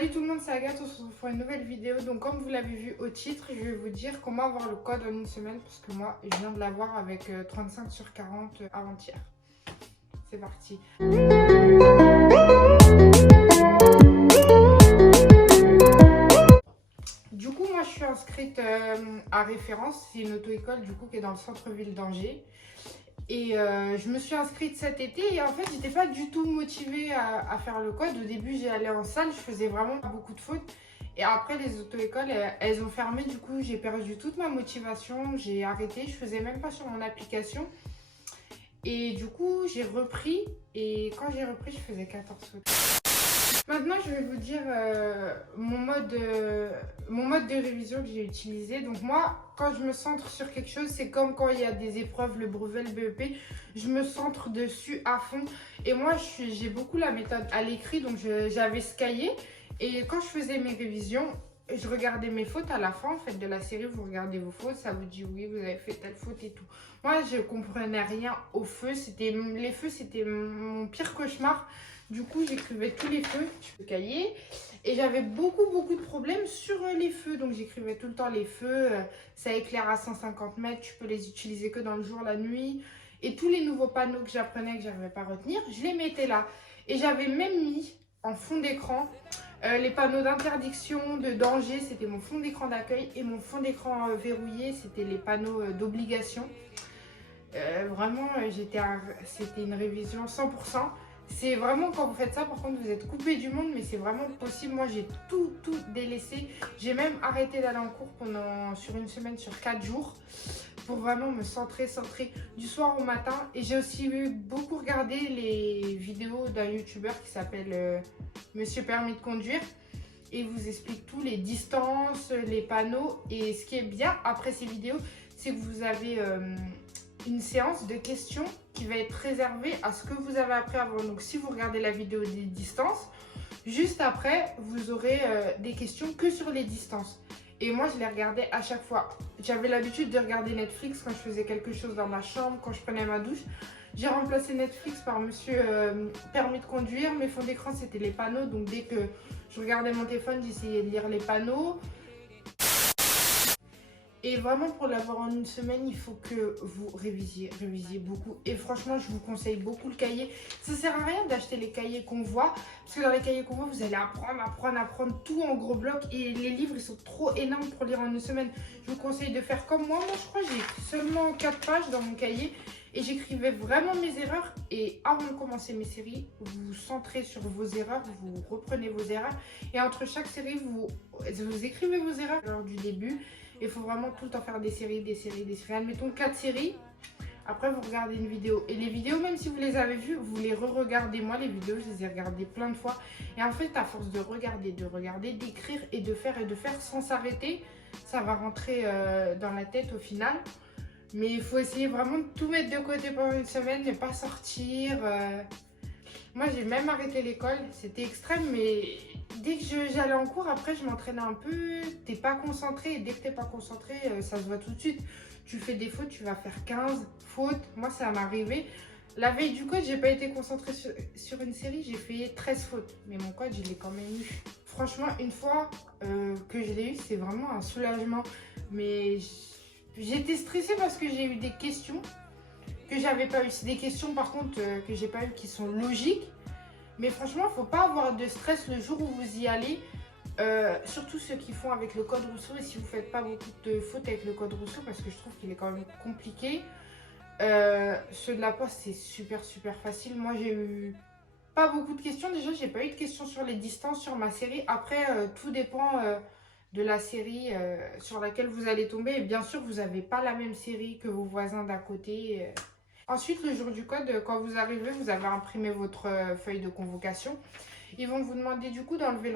Salut tout le monde, c'est Agathe, on se retrouve pour une nouvelle vidéo. Donc comme vous l'avez vu au titre, je vais vous dire comment avoir le code en une semaine. Parce que moi, je viens de l'avoir avec 35 sur 40 avant-hier. C'est parti. Du coup, moi je suis inscrite à Référence. C'est une auto-école du coup qui est dans le centre-ville d'Angers. Et je me suis inscrite cet été et en fait j'étais pas du tout motivée à faire le code. Au début j'allais en salle, je faisais vraiment beaucoup de fautes. Et après les auto-écoles elles ont fermé, du coup j'ai perdu toute ma motivation, j'ai arrêté, je faisais même pas sur mon application. Et du coup j'ai repris et quand j'ai repris je faisais 14 fautes. Maintenant, je vais vous dire mon mode de révision que j'ai utilisé. Donc moi, quand je me centre sur quelque chose, c'est comme quand il y a des épreuves, le brevet, le BEP, je me centre dessus à fond. Et moi, j'ai beaucoup la méthode à l'écrit, donc j'avais ce cahier. Et quand je faisais mes révisions, je regardais mes fautes à la fin en fait de la série. Vous regardez vos fautes, ça vous dit oui, vous avez fait telle faute et tout. Moi, je comprenais rien aux feux. Les feux, c'était mon pire cauchemar. Du coup, j'écrivais tous les feux sur le cahier et j'avais beaucoup de problèmes sur les feux. Donc, j'écrivais tout le temps les feux. Ça éclaire à 150 mètres, tu peux les utiliser que dans le jour, la nuit. Et tous les nouveaux panneaux que j'apprenais que je n'arrivais pas à retenir, je les mettais là. Et j'avais même mis en fond d'écran les panneaux d'interdiction, de danger. C'était mon fond d'écran d'accueil et mon fond d'écran verrouillé, c'était les panneaux d'obligation. Vraiment, c'était une révision 100%. C'est vraiment quand vous faites ça, par contre, vous êtes coupé du monde, mais c'est vraiment possible. Moi, j'ai tout délaissé. J'ai même arrêté d'aller en cours sur une semaine, sur 4 jours, pour vraiment me centrer du soir au matin. Et j'ai aussi beaucoup regardé les vidéos d'un youtubeur qui s'appelle Monsieur Permis de Conduire. Et il vous explique tous les distances, les panneaux. Et ce qui est bien après ces vidéos, c'est que vous avez une séance de questions qui va être réservée à ce que vous avez appris avant. Donc si vous regardez la vidéo des distances, juste après vous aurez des questions que sur les distances. Et moi je les regardais à chaque fois. J'avais l'habitude de regarder Netflix quand je faisais quelque chose dans ma chambre, quand je prenais ma douche. J'ai remplacé Netflix par Monsieur Permis de Conduire. Mes fonds d'écran c'était les panneaux, donc dès que je regardais mon téléphone j'essayais de lire les panneaux. Et vraiment pour l'avoir en une semaine, il faut que vous révisiez beaucoup. Et franchement, je vous conseille beaucoup le cahier. Ça sert à rien d'acheter les cahiers qu'on voit. Parce que dans les cahiers qu'on voit, vous allez apprendre tout en gros blocs. Et les livres, ils sont trop énormes pour lire en une semaine. Je vous conseille de faire comme moi. Moi, je crois que j'ai écrit seulement 4 pages dans mon cahier. Et j'écrivais vraiment mes erreurs. Et avant de commencer mes séries, vous vous centrez sur vos erreurs. Vous reprenez vos erreurs. Et entre chaque série, vous écrivez vos erreurs lors du début. Il faut vraiment tout le temps faire des séries. Admettons 4 séries. Après, vous regardez une vidéo. Et les vidéos, même si vous les avez vues, vous les re-regardez. Moi, les vidéos, je les ai regardées plein de fois. Et en fait, à force de regarder, d'écrire et de faire sans s'arrêter, ça va rentrer dans la tête au final. Mais il faut essayer vraiment de tout mettre de côté pendant une semaine, ne pas sortir. Moi, j'ai même arrêté l'école. C'était extrême, mais dès que j'allais en cours, après, je m'entraînais un peu. T'es pas concentré. Et dès que t'es pas concentré, ça se voit tout de suite. Tu fais des fautes, tu vas faire 15 fautes. Moi, ça m'est arrivé. La veille du code, j'ai pas été concentrée sur une série. J'ai fait 13 fautes. Mais mon code, je l'ai quand même eu. Franchement, une fois que je l'ai eu, c'est vraiment un soulagement. Mais j'étais stressée parce que j'ai eu des questions que j'avais pas eu. C'est des questions par contre que j'ai pas eu qui sont logiques. Mais franchement, il ne faut pas avoir de stress le jour où vous y allez. Surtout ceux qui font avec le code Rousseau. Et si vous ne faites pas beaucoup de fautes avec le code Rousseau, parce que je trouve qu'il est quand même compliqué. Ceux de la poste, c'est super facile. Moi, j'ai eu pas beaucoup de questions. Déjà, j'ai pas eu de questions sur les distances sur ma série. Après, tout dépend de la série sur laquelle vous allez tomber. Et bien sûr, vous n'avez pas la même série que vos voisins d'à côté. Ensuite, le jour du code, quand vous arrivez, vous avez imprimé votre feuille de convocation. Ils vont vous demander du coup d'enlever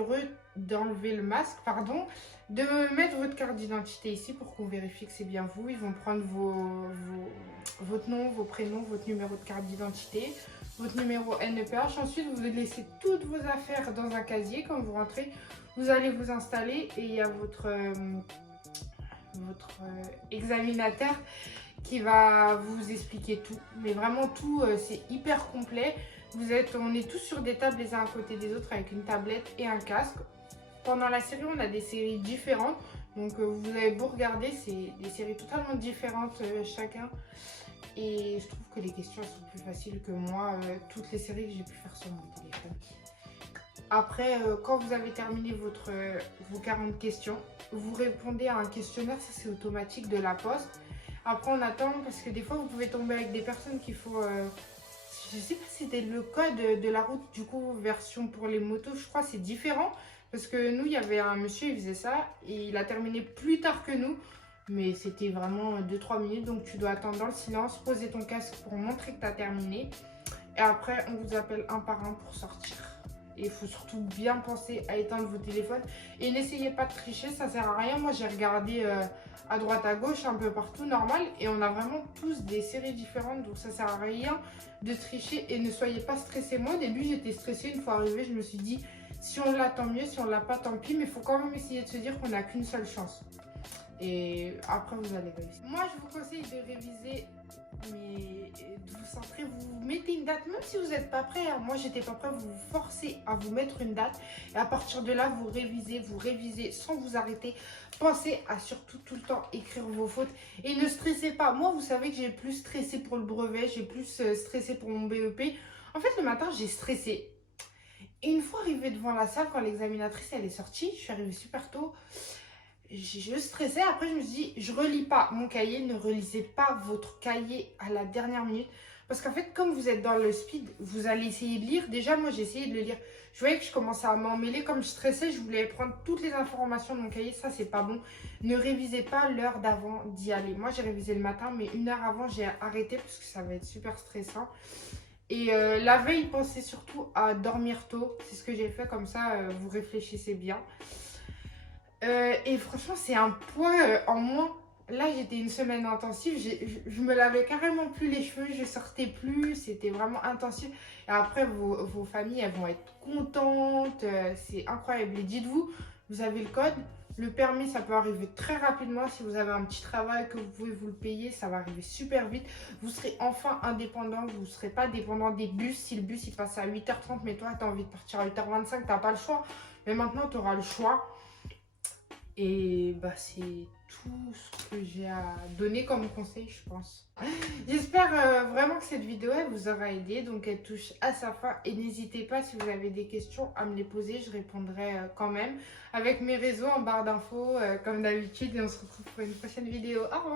le masque, de mettre votre carte d'identité ici pour qu'on vérifie que c'est bien vous. Ils vont prendre votre nom, vos prénoms, votre numéro de carte d'identité, votre numéro NEPH. Ensuite, vous laissez toutes vos affaires dans un casier. Quand vous rentrez, vous allez vous installer et il y a votre examinateur qui va vous expliquer tout, mais vraiment tout, c'est hyper complet. On est tous sur des tables les uns à côté des autres avec une tablette et un casque. pendant la série, on a des séries différentes. Donc vous avez beau regarder, c'est des séries totalement différentes chacun. Et je trouve que les questions elles sont plus faciles que moi, toutes les séries que j'ai pu faire sur mon téléphone. Après, quand vous avez terminé vos 40 questions, vous répondez à un questionnaire, ça c'est automatique de la poste. Après, on attend parce que des fois, vous pouvez tomber avec des personnes qui font... je sais pas si c'était le code de la route, du coup, version pour les motos, je crois que c'est différent. Parce que nous, il y avait un monsieur, il faisait ça et il a terminé plus tard que nous. Mais c'était vraiment 2-3 minutes, donc tu dois attendre dans le silence, poser ton casque pour montrer que tu as terminé. Et après, on vous appelle un par un pour sortir. Et il faut surtout bien penser à éteindre vos téléphones. Et n'essayez pas de tricher, ça sert à rien. Moi, j'ai regardé à droite, à gauche, un peu partout, normal. Et on a vraiment tous des séries différentes, donc ça sert à rien de tricher. Et ne soyez pas stressés. Moi, au début, j'étais stressée. Une fois arrivée, je me suis dit, si on l'a, tant mieux. Si on l'a pas, tant pis. Mais il faut quand même essayer de se dire qu'on n'a qu'une seule chance. Et après, vous allez réussir. Moi, je vous conseille de réviser, mais de vous centrer. Vous mettez une date, même si vous n'êtes pas prêt. Hein. Moi, j'étais pas prêt. Vous vous forcez à vous mettre une date. Et à partir de là, vous révisez sans vous arrêter. Pensez à surtout tout le temps écrire vos fautes. Et ne stressez pas. Moi, vous savez que j'ai plus stressé pour le brevet. J'ai plus stressé pour mon BEP. En fait, le matin, j'ai stressé. Et une fois arrivée devant la salle, quand l'examinatrice elle est sortie, je suis arrivée super tôt. Je stressais, après je me suis dit, je relis pas mon cahier, ne relisez pas votre cahier à la dernière minute. Parce qu'en fait, comme vous êtes dans le speed, vous allez essayer de lire. Déjà, moi, j'ai essayé de le lire. Je voyais que je commençais à m'emmêler. Comme je stressais, je voulais prendre toutes les informations de mon cahier. Ça, c'est pas bon. Ne révisez pas l'heure d'avant d'y aller. Moi, j'ai révisé le matin, mais une heure avant, j'ai arrêté parce que ça va être super stressant. Et la veille, pensez surtout à dormir tôt. C'est ce que j'ai fait, comme ça, vous réfléchissez bien. Et franchement, c'est un poids en moins. Là, j'étais une semaine intensive. Je me lavais carrément plus les cheveux. Je sortais plus. C'était vraiment intensif. Et après, vos familles, elles vont être contentes. C'est incroyable. Et dites-vous, vous avez le code. Le permis, ça peut arriver très rapidement. Si vous avez un petit travail que vous pouvez vous le payer, ça va arriver super vite. Vous serez enfin indépendant. Vous ne serez pas dépendant des bus. Si le bus, il passe à 8h30, mais toi, tu as envie de partir à 8h25, tu n'as pas le choix. Mais maintenant, tu auras le choix. Et bah, c'est tout ce que j'ai à donner comme conseil, je pense. J'espère vraiment que cette vidéo elle vous aura aidé. Donc elle touche à sa fin. Et n'hésitez pas, si vous avez des questions, à me les poser. Je répondrai quand même avec mes réseaux en barre d'infos comme d'habitude. Et on se retrouve pour une prochaine vidéo. Au revoir!